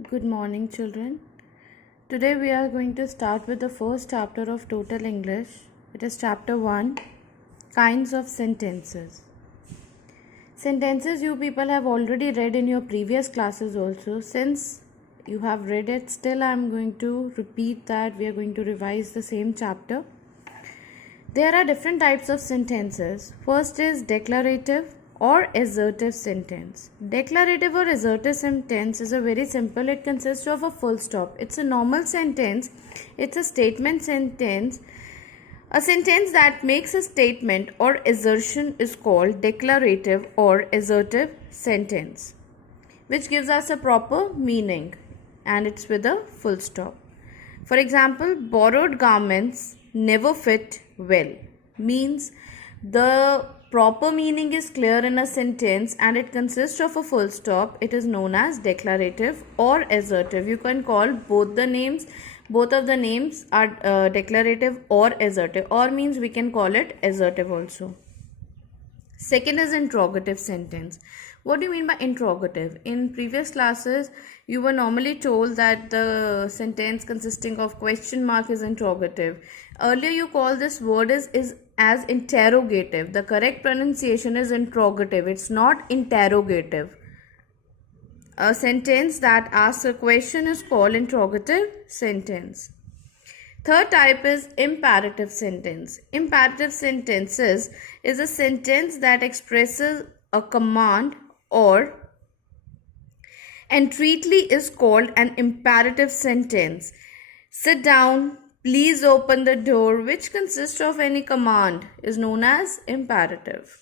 Good morning, children. Today we are going to start with the first chapter of Total English. It is chapter 1, Kinds of Sentences. Sentences you people have already read in your previous classes also. Since you have read it, still I am going to repeat that we are going to revise the same chapter. There are different types of sentences. First is declarative or assertive sentence. Declarative or assertive sentence is a very simple. It consists of a full stop. It's a normal sentence. It's a statement sentence. A sentence that makes a statement or assertion is called declarative or assertive sentence, which gives us a proper meaning, and it's with a full stop. For example, borrowed garments never fit well means the proper meaning is clear in a sentence and it consists of a full stop. It is known as declarative or assertive. You can call both of the names are declarative or assertive, or means we can call it assertive also. Second is interrogative sentence. What do you mean by interrogative? In previous classes, you were normally told that the sentence consisting of question mark is interrogative. Earlier, you called this word as interrogative. The correct pronunciation is interrogative. It's not interrogative. A sentence that asks a question is called interrogative sentence. Third type is imperative sentence. Imperative sentences is a sentence that expresses a command or entreaty is called an imperative sentence. Sit down, please open the door, which consists of any command, is known as imperative.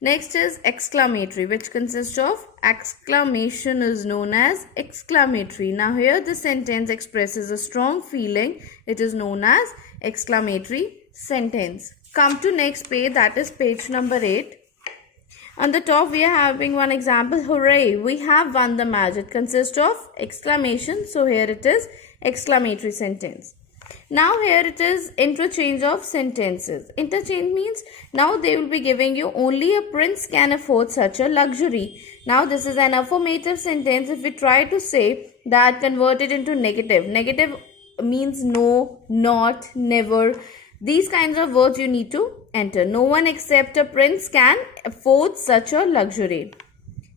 Next is exclamatory, which consists of exclamation, is known as exclamatory. Now here the sentence expresses a strong feeling. It is known as exclamatory sentence. Come to next page, that is page number 8. On the top we are having one example. Hooray, we have won the match. It consists of exclamation. So here it is exclamatory sentence. Now here it is interchange of sentences. Interchange means now they will be giving you only a prince can afford such a luxury. Now this is an affirmative sentence. If we try to say that, convert it into negative. Negative means no, not, never. These kinds of words you need to enter. No one except a prince can afford such a luxury.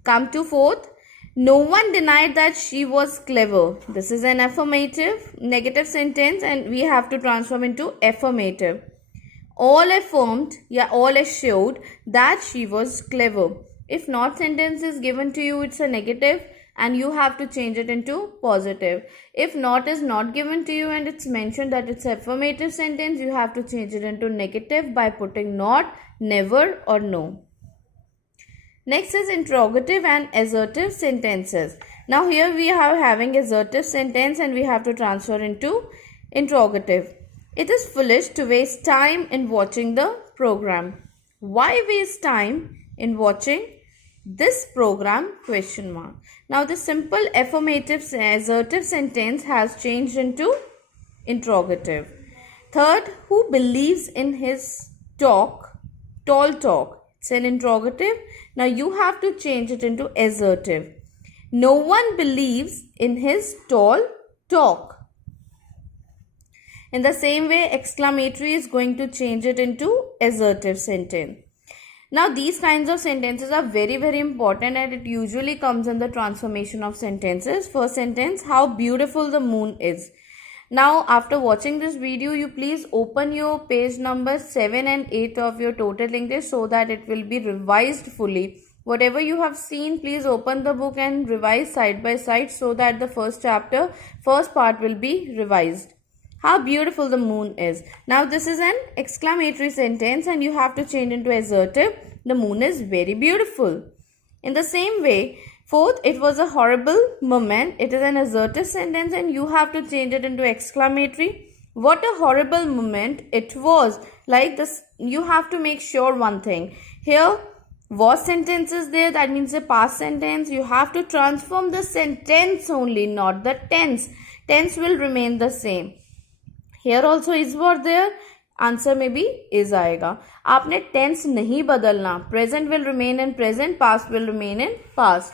Come to fourth. No one denied that she was clever. This is an affirmative negative sentence and we have to transform into affirmative. All affirmed, all assured that she was clever. If not sentence is given to you, it's a negative and you have to change it into positive. If not is not given to you and it's mentioned that it's affirmative sentence, you have to change it into negative by putting not, never or no. Next is interrogative and assertive sentences. Now here we are having assertive sentence and we have to transfer into interrogative. It is foolish to waste time in watching the program. Why waste time in watching this program? Question mark. Now the simple affirmative assertive sentence has changed into interrogative. Third, who believes in his tall talk? It's an interrogative. Now you have to change it into assertive. No one believes in his tall talk. In the same way, exclamatory is going to change it into assertive sentence. Now these kinds of sentences are very, very important and it usually comes in the transformation of sentences. First sentence, how beautiful the moon is. Now after watching this video, you please open your page number 7 and 8 of your Total English so that it will be revised fully. Whatever you have seen, please open the book and revise side by side so that the first part will be revised. How beautiful the moon is. Now this is an exclamatory sentence and you have to change into assertive. The moon is very beautiful. In the same way, fourth, it was a horrible moment. It is an assertive sentence and you have to change it into exclamatory. What a horrible moment it was. Like this, you have to make sure one thing. Here, was sentence is there, that means a past sentence. You have to transform the sentence only, not the tense. Tense will remain the same. Here also is what there. Answer में भी is आएगा. आपने tense नहीं बदलना. Present will remain in present, past will remain in past.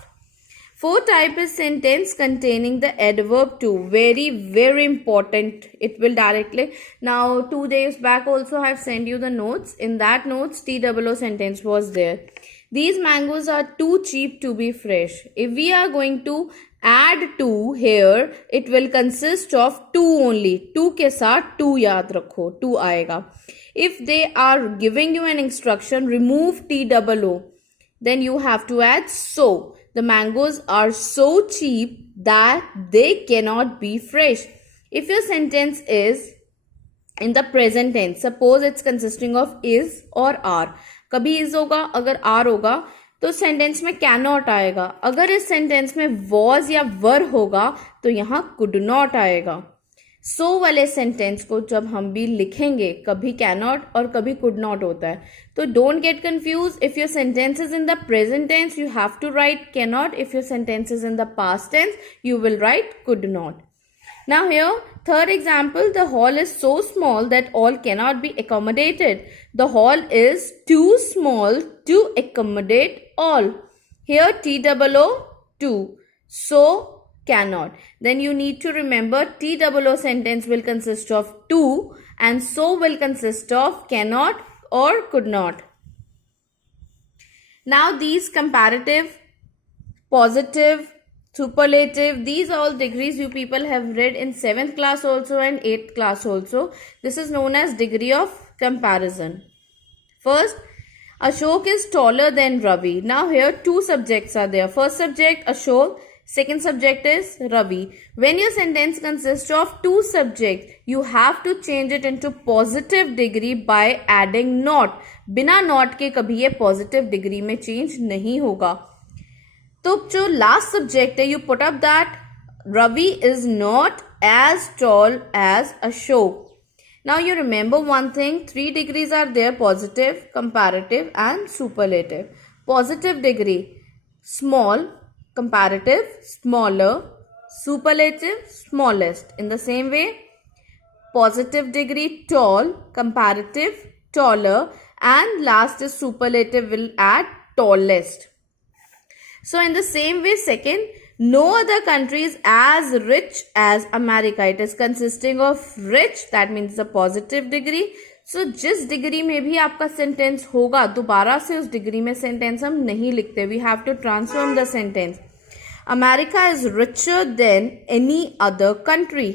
Fourth type is sentence containing the adverb to. Very, very important. It will directly. Now, 2 days back also I have sent you the notes. In that notes, TOO sentence was there. These mangoes are too cheap to be fresh. If we are going to add to here, it will consist of two only. Two के साथ two याद रखो. Two आएगा. If they are giving you an instruction, remove TOO. Then you have to add so. The mangoes are so cheap that they cannot be fresh. If your sentence is in the present tense, suppose it's consisting of is or are. कभी is होगा, अगर are होगा तो sentence में cannot आएगा. अगर इस sentence में was या were होगा तो यहाँ could not आएगा. सो वाले सेंटेंस को जब हम भी लिखेंगे कभी कैनॉट और कभी कुड नॉट होता है. तो don't get confuse. If your sentence is in the present tense you have to write cannot. If your sentence is in the past tense you will write could not. Now here third example, the hall is so small that all cannot be accommodated. The hall is too small to accommodate all. Here TOO too. So cannot. Then you need to remember TOO sentence will consist of to and so will consist of cannot or could not. Now these comparative, positive, superlative, these all degrees you people have read in 7th class also and 8th class also. This is known as degree of comparison. First, Ashok is taller than Ravi. Now here two subjects are there. First subject Ashok. Second subject is Ravi. When your sentence consists of two subjects, you have to change it into positive degree by adding not. बिना not के कभी ये positive degree में change नहीं होगा. तो जो last subject है, you put up that Ravi is not as tall as Ashok. Now you remember one thing, 3 degrees are there: positive, comparative and superlative. Positive degree, small; comparative, smaller; superlative, smallest. In the same way, positive degree, tall; comparative, taller; and last is superlative, will add tallest. So in the same way, second, no other country is as rich as America. It is consisting of rich, that means the positive degree. So जिस degree में भी आपका sentence होगा दोबारा से उस degree में sentence हम नहीं लिखते. We have to transform the sentence. America is richer than any other country.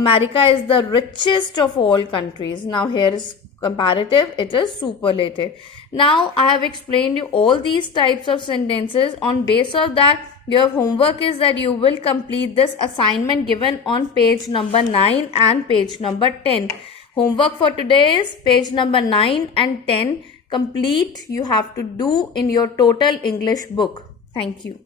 America is the richest of all countries. Now here is comparative, it is superlative. Now I have explained you all these types of sentences. On base of that, your homework is that you will complete this assignment given on page number 9 and page number 10. Homework for today is page number 9 and 10 complete. You have to do in your total English book. Thank you.